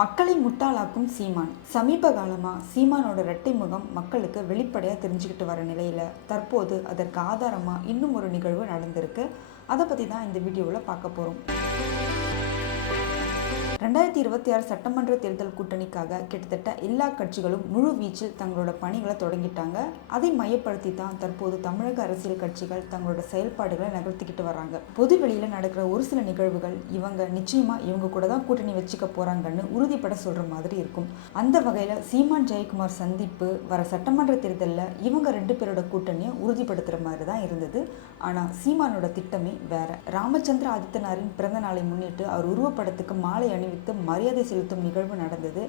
மக்களை முட்டாளாக்கும் சீமான். சமீப காலமா சீமானோட இரட்டை முகம் மக்களுக்கு வெளிப்படையா தெரிஞ்சுக்கிட்டு வர நிலையில தற்போது அதற்கு ஆதாரமா இன்னும் ஒரு நிகழ்வு நடந்திருக்கு. அதை பத்தி தான் இந்த வீடியோவில் பார்க்க போறோம். 2026 சட்டமன்ற தேர்தல் கூட்டணிக்காக கிட்டத்தட்ட எல்லா கட்சிகளும் முழு வீச்சில் தங்களோட பணிகளை தொடங்கிட்டாங்க. அதை மையப்படுத்தி தான் தற்போது தமிழக அரசியல் கட்சிகள் தங்களோட செயல்பாடுகளை நகர்த்திக்கிட்டு வராங்க. பொது வெளியில நடக்கிற ஒரு சில நிகழ்வுகள் இவங்க நிச்சயமா இவங்க கூட தான் கூட்டணி வச்சுக்க போறாங்கன்னு உறுதிப்பட சொல்ற மாதிரி இருக்கும். அந்த வகையில சீமான் ஜெயக்குமார் சந்திப்பு வர சட்டமன்ற தேர்தலில் இவங்க 2 பேரோட கூட்டணியை உறுதிப்படுத்துற மாதிரி தான் இருந்தது. ஆனா சீமானோட திட்டமே வேற. ராமச்சந்திர ஆதித்தனாரின் பிறந்த நாளை முன்னிட்டு அவர் உருவப்படத்துக்கு மாலை அணிவித்து மரியாதை செலுத்தும் நிகழ்வு நடந்தது.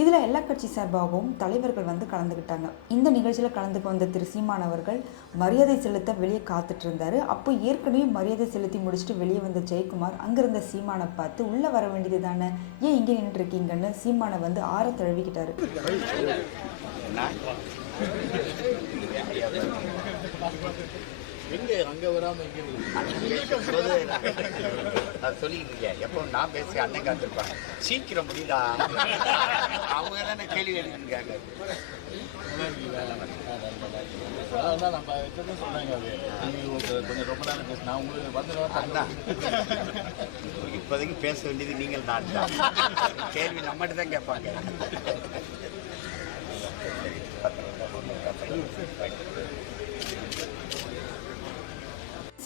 இதுல எல்லா கட்சி சார்பாகவும் தலைவர்கள் வந்து கலந்துக்கிட்டாங்க. இந்த நிகழ்ச்சியில கலந்துக்கு வந்த திரு சீமான் அவர்கள் மரியாதை செலுத்த வெளியே காத்துட்டு இருந்தாரு. அப்போ ஏற்கனவே மரியாதை செலுத்தி முடிச்சுட்டு வெளியே வந்த ஜெயக்குமார் அங்கிருந்த சீமானை பார்த்து உள்ள வர வேண்டியது தானே, ஏன் இங்கே நின்று இருக்கீங்கன்னு சீமானை வந்து ஆற தழுவிக்கிட்டாரு. அங்க வராம சொல்லிக்கிட்டு எப்போ நான் பேச அண்ணன் காத்திருப்பாங்க, சீக்கிரம் முடியுதா, அவங்க தானே கேள்வி எழுதிருக்காங்க. நம்ம சொன்னாங்க கொஞ்சம் ரொம்ப நேரம் பேச நான் உங்களுக்கு வந்து இப்போதைக்கு பேச வேண்டியது நீங்கள் நான் தான். கேள்வி நம்மகிட்ட தான் கேட்பாங்க.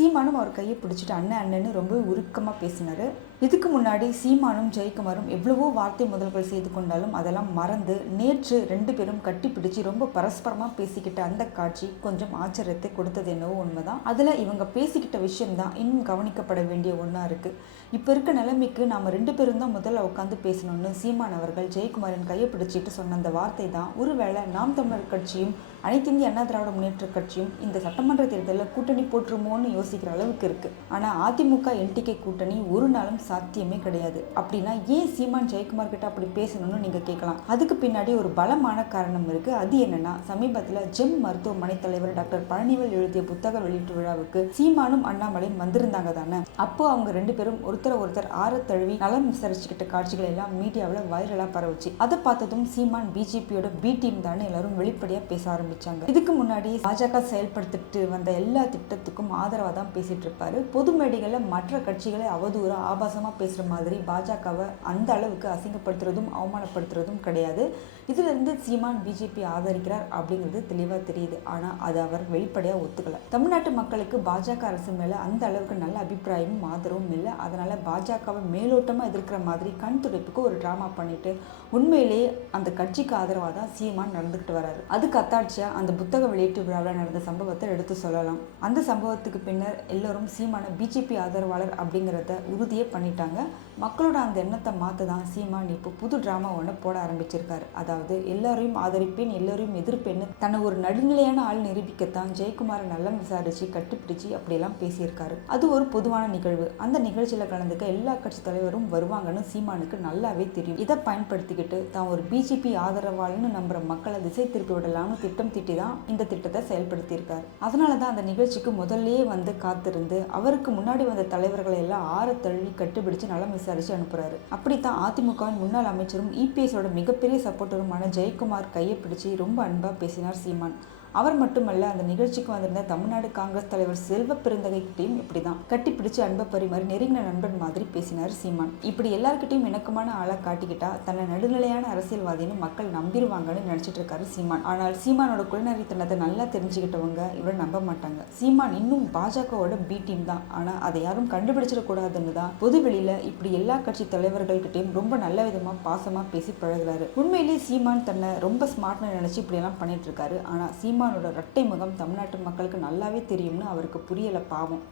சீமானும் அவர் கையை பிடிச்சிட்டு அண்ணன்னு ரொம்ப உருக்கமாக பேசினார். இதுக்கு முன்னாடி சீமானும் ஜெயக்குமாரும் எவ்வளவோ வார்த்தை முதல்கள் செய்து கொண்டாலும் அதெல்லாம் மறந்து நேற்று 2 பேரும் கட்டி பிடிச்சி ரொம்ப பரஸ்பரமாக பேசிக்கிட்ட அந்த காட்சி கொஞ்சம் ஆச்சரியத்தை கொடுத்தது என்னவோ உண்மைதான். அதில் இவங்க பேசிக்கிட்ட விஷயம்தான் இன்னும் கவனிக்கப்பட வேண்டிய ஒன்றா இருக்குது. இப்போ இருக்க நிலைமைக்கு நாம் 2 பேரும் தான் முதல்ல உட்காந்து பேசணும்னு சீமான் அவர்கள் ஜெயக்குமாரின் கையை பிடிச்சிட்டு சொன்ன அந்த வார்த்தை தான் ஒருவேளை நாம் தமிழர் கட்சியும் அனைத்து இந்திய அண்ணா திராவிட முன்னேற்ற கட்சியும் இந்த சட்டமன்ற தேர்தலில் கூட்டணி போட்டுருமோன்னு யோசிக்கிற அளவுக்கு இருக்குது. ஆனால் அதிமுக என்டிகே கூட்டணி ஒரு நாளும் சாத்தியமே கிடையாது. அப்படின்னா ஏன் சீமான் ஜெயக்குமார் கிட்ட அப்படி பேசணும்னு நீங்கள் கேட்கலாம். அதுக்கு பின்னாடி ஒரு பலமான காரணம் இருக்குது. அது என்னன்னா, சமீபத்தில் ஜெம் மருத்துவமனை தலைவர் டாக்டர் பழனிவேல் எழுதிய புத்தக வெளியீட்டு விழாவுக்கு சீமானும் அண்ணாமலையும் வந்திருந்தாங்க தானே. அப்போ அவங்க 2 பேரும் ஒருத்தர் ஆற தழுவி நலம் விசாரிச்சுக்கிட்ட காட்சிகள் எல்லாம் மீடியாவில் வைரலாக பரவுச்சு. அதை பார்த்ததும் சீமான் பிஜேபியோட பி டீம் தானே எல்லாரும் வெளிப்படையாக பேச ஆரம்பிச்சாங்க. இதுக்கு முன்னாடி பாஜக செயல்படுத்திட்டு வந்த எல்லா திட்டத்துக்கும் ஆதரவாக தான் பேசிட்டு இருப்பாரு. பொது மேடைகளில் மற்ற கட்சிகளை அவதூறா ஆபாசமா பேசுற மாதிரி பாஜகவை அந்த அளவுக்கு அசிங்கப்படுத்துறதும் அவமானப்படுத்துறதும் கிடையாது. இதுல இருந்து சீமான் பிஜேபி ஆதரிக்கிறார் அப்படிங்கிறது தெளிவா தெரியுது. ஆனா அது அவர் வெளிப்படையா ஒத்துக்கல. தமிழ்நாட்டு மக்களுக்கு பாஜக அரசு மேல அந்த அளவுக்கு நல்ல அபிப்பிராயமும் ஆதரவும் இல்லை. அதனால பாஜகவை மேலோட்டமா எதிர்க்கிற மாதிரி கண் துடைப்புக்கு ஒரு டிராமா பண்ணிட்டு உண்மையிலேயே அந்த கட்சிக்கு ஆதரவாக தான் சீமான் நடந்துகிட்டு வராரு. அதுக்கு அத்தாட்சியா அந்த புத்தக வெளியீட்டு விழாவில் நடந்த சம்பவத்தை எடுத்து சொல்லலாம். அந்த சம்பவத்துக்கு பின்னர் எல்லோரும் சீமான பிஜேபி ஆதரவாளர் அப்படிங்கிறத உறுதியே பண்ணிட்டாங்க. மக்களோட அந்த எண்ணத்தை மாற்ற தான் சீமான் இப்போ புது டிராமா ஒன்று போட ஆரம்பிச்சிருக்காரு. அதாவது எல்லாரையும் ஆதரிப்பேன், எல்லாரையும் எதிர்ப்பேன்னு தன்னை ஒரு நடுநிலையான ஆள் நிரூபிக்கத்தான் ஜெயக்குமாரை நல்லா விசாரிச்சு கட்டுப்பிடிச்சு அப்படியெல்லாம் பேசியிருக்காரு. அது ஒரு பொதுவான நிகழ்வு. அந்த நிகழ்ச்சியில கலந்துக்க எல்லா கட்சி தலைவரும் வருவாங்கன்னு சீமானுக்கு நல்லாவே தெரியும். இதை பயன்படுத்திக்கிட்டு தான் ஒரு பிஜேபி ஆதரவாளர்னு நம்புற மக்களை திசை திருப்பி விடலாம்னு திட்டம் தீட்டி தான் இந்த திட்டத்தை செயல்படுத்தியிருக்காரு. அதனால தான் அந்த நிகழ்ச்சிக்கு முதல்லயே வந்து காத்திருந்து அவருக்கு முன்னாடி வந்த தலைவர்களை எல்லாம் ஆற தழுவி கட்டுப்பிடிச்சு நலம் விசாரிச்சு அனுப்புறாரு. அப்படித்தான் அதிமுகவின் முன்னாள் அமைச்சரும் இபிஎஸோட மிகப்பெரிய சப்போர்ட்டருமான ஜெயக்குமார் கையை பிடிச்சி ரொம்ப அன்பா பேசினார் சீமான். அவர் மட்டுமல்ல, அந்த நிகழ்ச்சிக்கு வந்திருந்த தமிழ்நாடு காங்கிரஸ் தலைவர் செல்வ பெருந்தகைக்கிட்டையும் இப்படிதான் கட்டி பிடிச்சு அன்பை பரிமாறி நெருங்கின நண்பன் மாதிரி பேசினார் சீமான். இப்படி எல்லார்கிட்டையும் இணக்கமான ஆளா காட்டிக்கிட்டா தன்னை நடுநிலையான அரசியல்வாதின்னு மக்கள் நம்பிடுவாங்கன்னு நினைச்சிட்டு இருக்காரு சீமான். ஆனால் சீமானோட குலநரித்தனத்தை நல்லா தெரிஞ்சுக்கிட்டவங்க இவரை நம்ப மாட்டாங்க. சீமான் இன்னும் பாஜகவோட பி டீம் தான். ஆனா அதை யாரும் கண்டுபிடிச்சிடக்கூடாதுன்னு தான் பொது வெளியில இப்படி எல்லா கட்சி தலைவர்கள்கிட்டையும் ரொம்ப நல்ல விதமா பாசமா பேசி பழகுறாரு. உண்மையிலேயே சீமான் தன்னை ரொம்ப ஸ்மார்ட்னு நினைச்சு இப்படி எல்லாம் பண்ணிட்டு இருக்காரு. ஆனா சீமானோட இரட்டை முகம் தமிழ்நாட்டு மக்களுக்கு நல்லாவே தெரியும்னு அவருக்கு புரியல பாவம்.